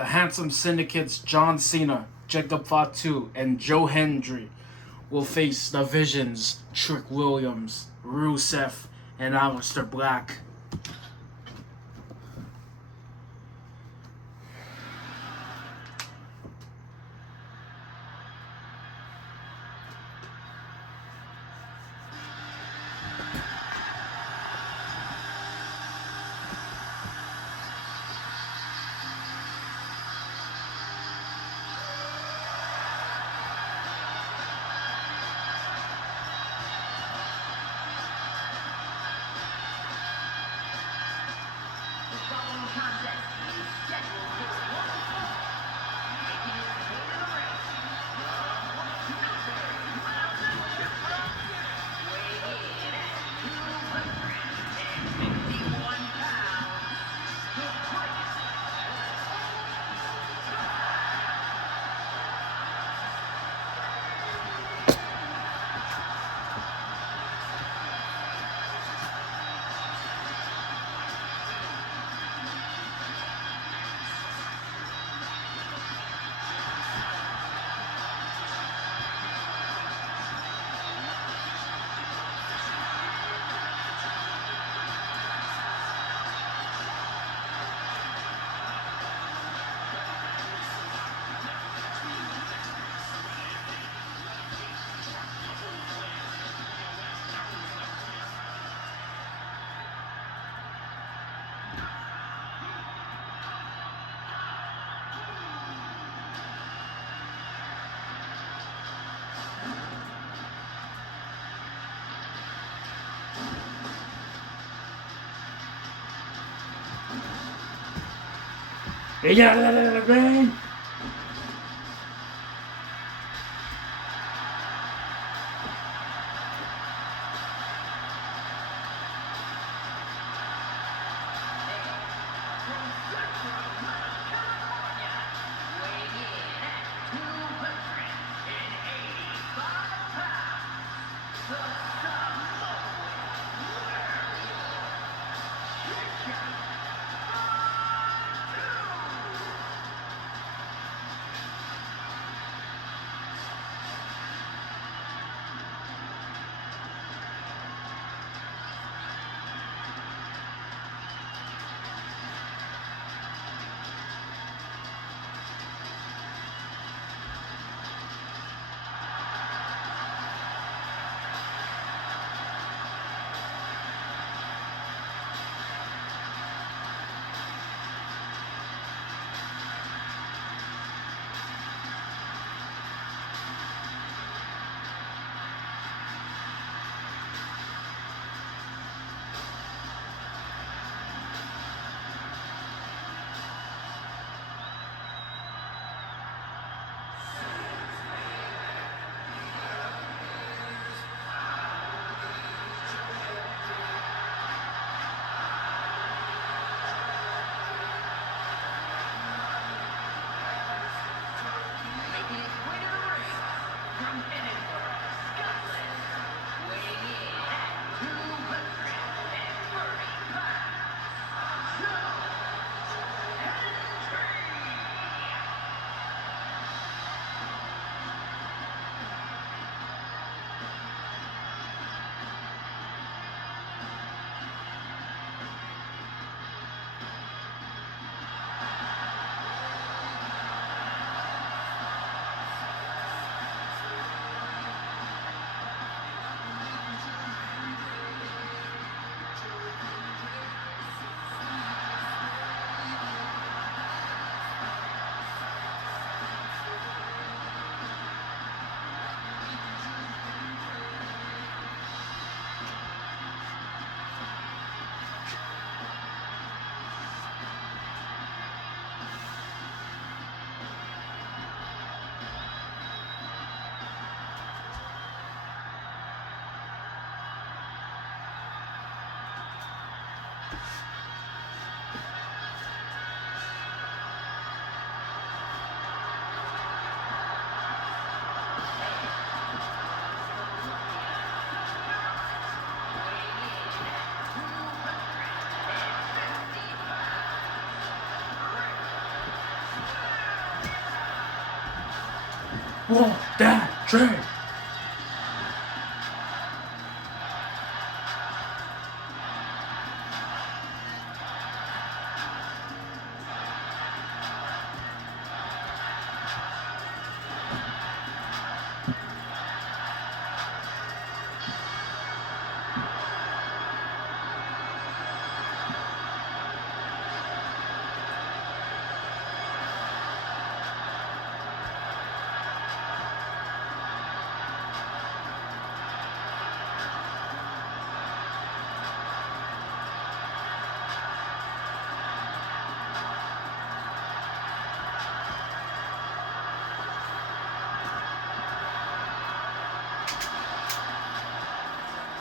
The Handsome Syndicate's John Cena, Jacob Fatu, and Joe Hendry will face the Vision's Trick Williams, Rusev, and Aleister Black. Yeah, Walk that train.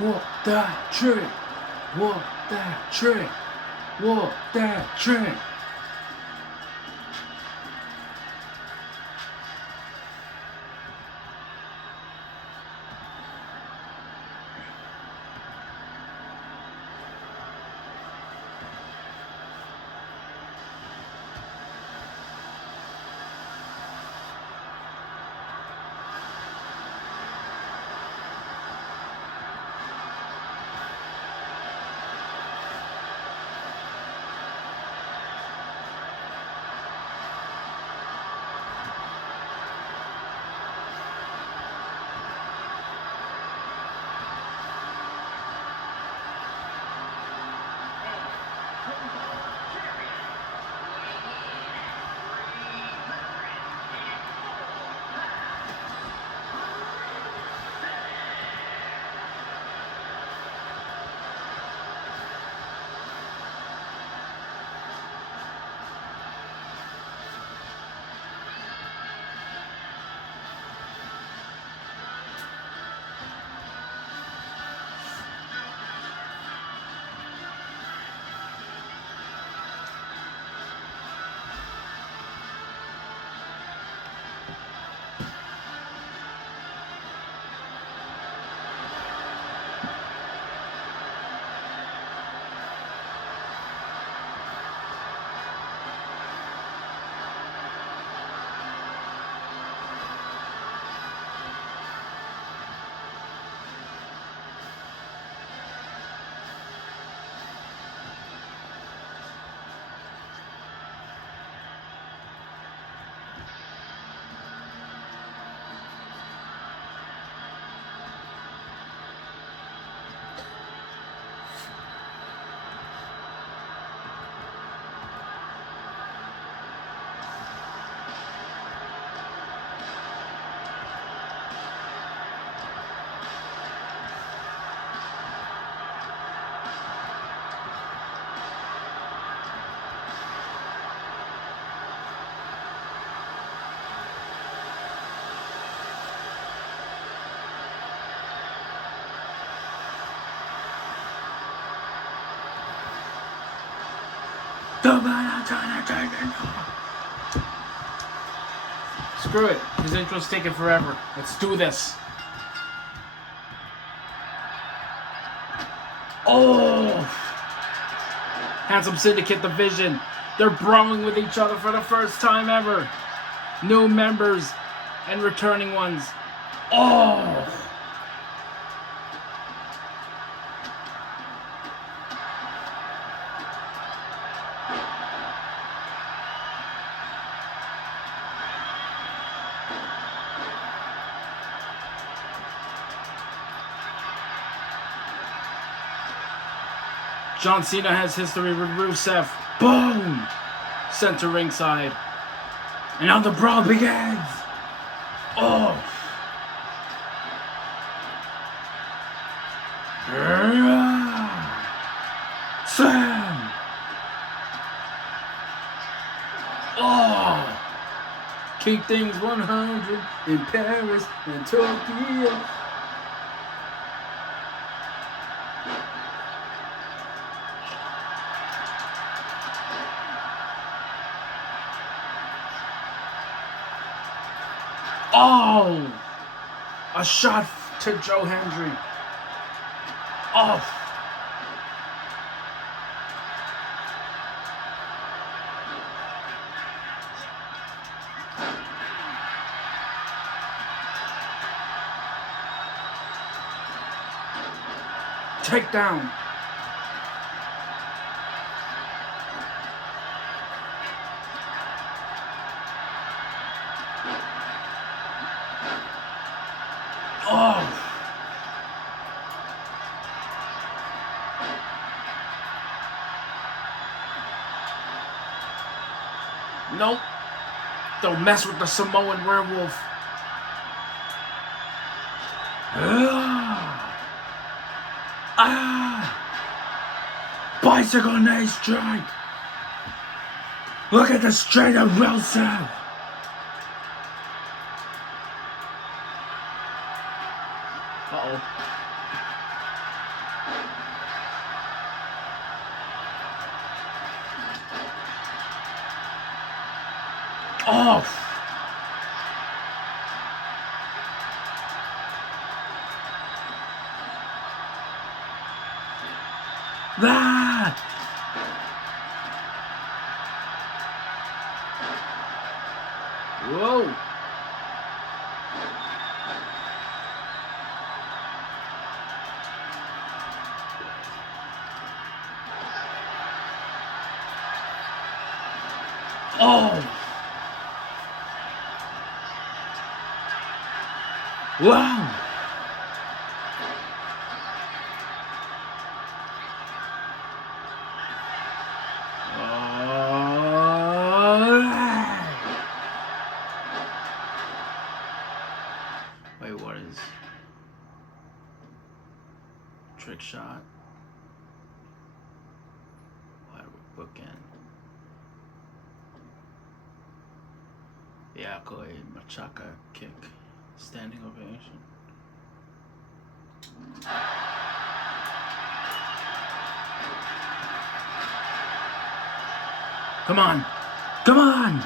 Walk that trick. Walk that trick. Walk that trick. Screw it. His intro's taking forever. Let's do this. Oh! Handsome Syndicate division. They're brawling with each other for the first time ever. New members and returning ones. Oh! John Cena has history with Rusev. Boom! Sent to ringside. And now the brawl begins! Oh! Slam! Oh! Keep things 100 in Paris and Tokyo. Oh! A shot to Joe Hendry. Oh! takedown. Oh. Nope. Don't mess with the Samoan werewolf. Bicycle knee strike. Look at the straight of Rusev. Uh-oh. Oh. That. Whoa. Oh. Wow. Wait, what is trick shot? Why do we book in? The accolade Machaca kick. Standing ovation. Come on. Come on.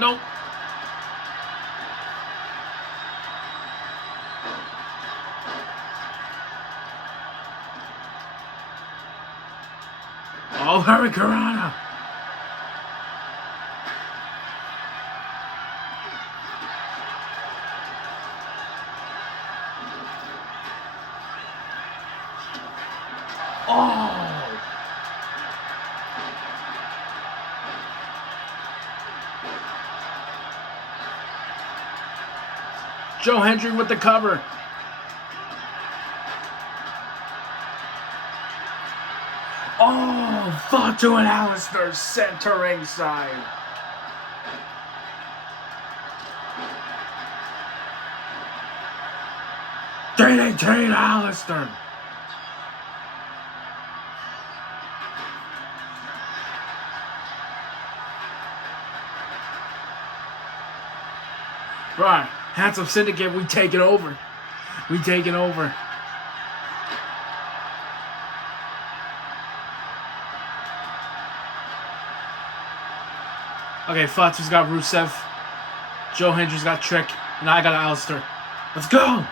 Nope. Oh, Hurricanrana. Oh. Joe Hendry with the cover. Oh, Fatu and Aleister sent to ringside. DDT to Aleister. Right, handsome Syndicate, we taking over. We taking over. Okay, Fatu's got Rusev. Joe Hendry's got Trick. And I got Aleister. Let's go!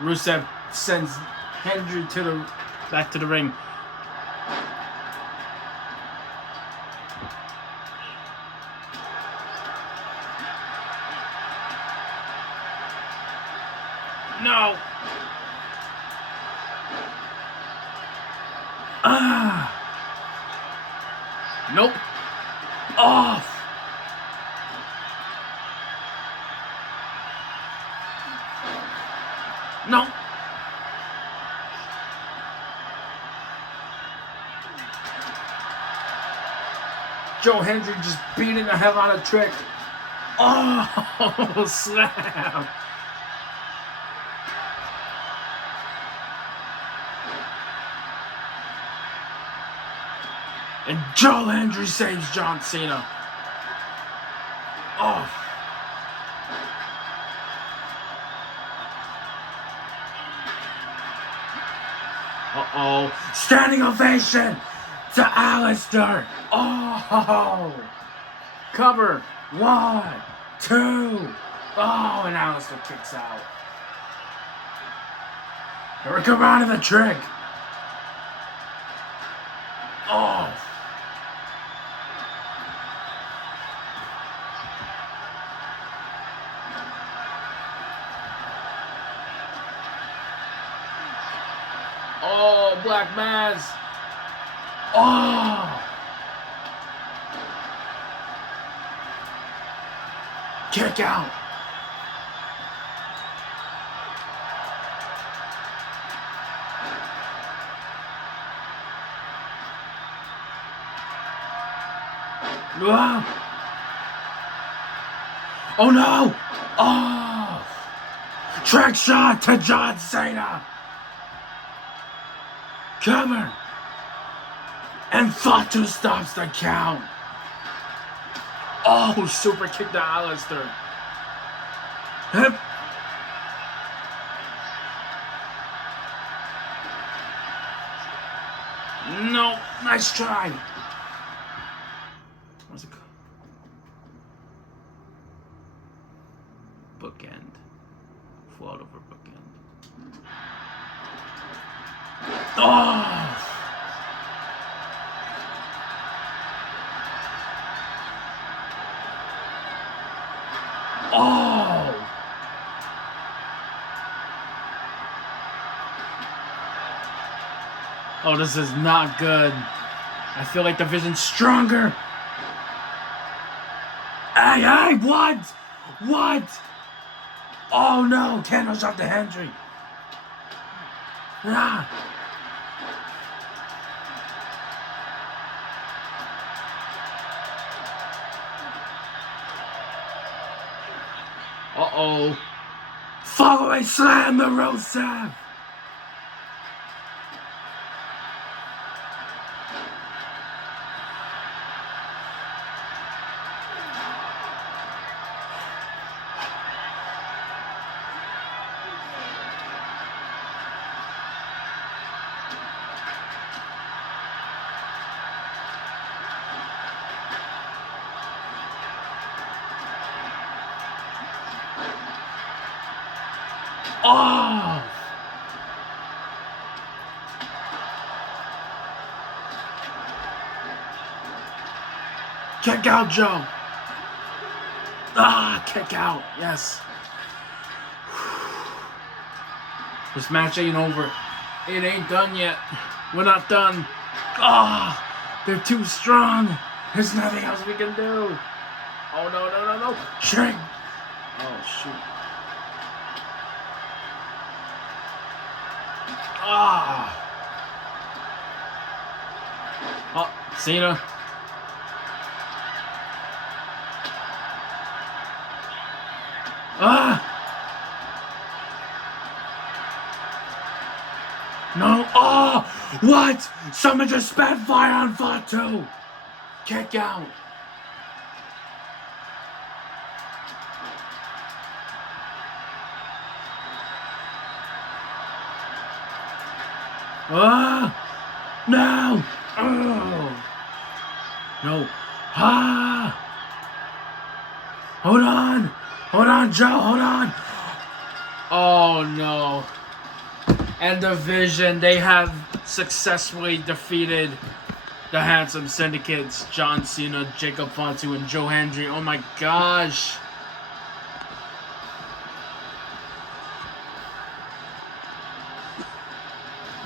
Rusev sends Hendry back to the ring. No! Nope. Off. No. Joe Hendry just beating the hell out of Trick. Oh, snap. And Joe Hendry saves John Cena. Oh. Uh-oh. Standing ovation to Aleister. Oh. Cover. 1, 2. Oh, and Aleister kicks out. Here we come out of the Trick. Oh. Black Mass. Oh! Kick out. Wow. Oh no! Oh! Trick shot to John Cena! Cover! And Fatu stops the count! Oh, super kick to Aleister. Hip. No, nice try. What's it called? Bookend. Float over bookend. Oh! Oh! Oh, this is not good. I feel like the Vision's stronger. Hey, what? What? Oh no, candle shot to Hendry. Ah. Uh-oh. Following slam to Rusev. Oh! Kick out, Joe. Ah, kick out. Yes. This match ain't over. It ain't done yet. We're not done. Ah, they're too strong. There's nothing else we can do. Oh, no. Shrink. Oh, shoot. Ah. Oh, Cena. Ah. No. Oh, what? Someone just spat fire on Fatu. Kick out. Ah! No! Oh! No! Ah! Hold on! Hold on, Joe! Hold on! Oh no! And the Vision, they have successfully defeated the Handsome Syndicates, John Cena, Jacob Fatu, and Joe Hendry. Oh my gosh!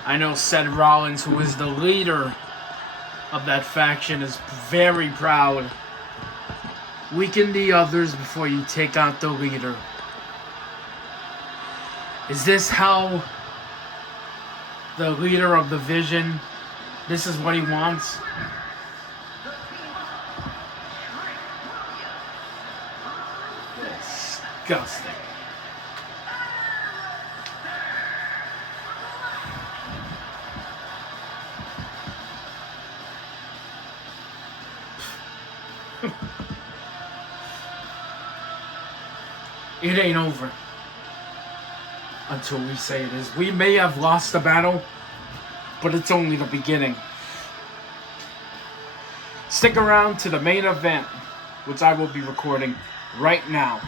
I know Seth Rollins, who is the leader of that faction, is very proud. Weaken the others before you take out the leader. Is this how the leader of the Vision, this is what he wants? Disgusting. It ain't over until we say it is. We may have lost the battle, but it's only the beginning. Stick around to the main event, which I will be recording right now.